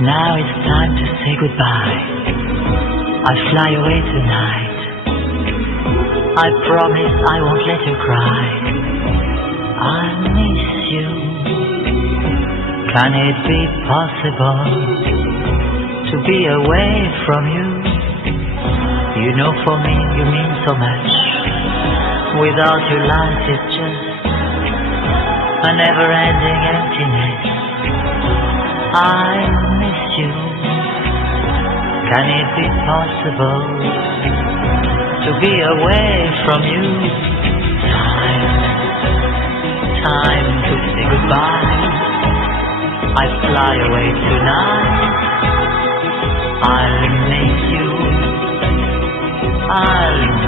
Now it's time to say goodbye. I fly away tonight. I promise I won't let you cry. I miss you. Can it be possible to be away from you? You know for me you mean so much. Without your life it's just a never-ending emptiness. I miss you. Can it be possible to be away from you? Time, time to say goodbye. I fly away tonight. I'll miss you. I'll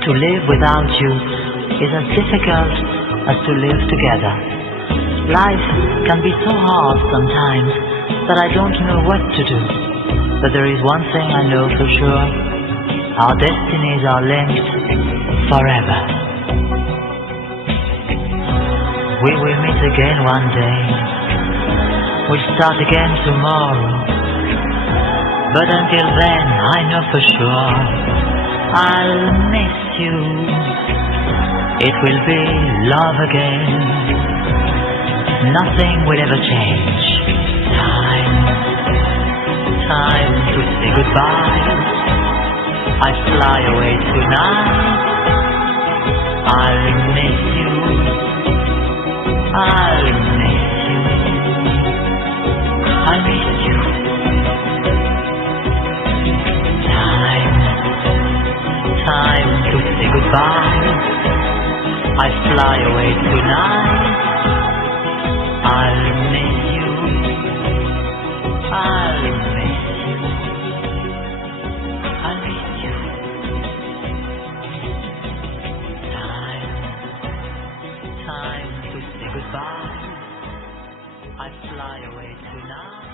To live without you is as difficult as to live together. Life can be so hard sometimes that I don't know what to do. But there is one thing I know for sure. Our destinies are linked forever. We will meet again one day. We'll start again tomorrow. But until then, I know for sure I'll miss you. It will be love again. Nothing will ever change. Time, time to say goodbye. I fly away tonight. Say goodbye. I fly away tonight. I'll miss you. I'll miss you. I'll miss you. Time, time to say goodbye. I fly away tonight.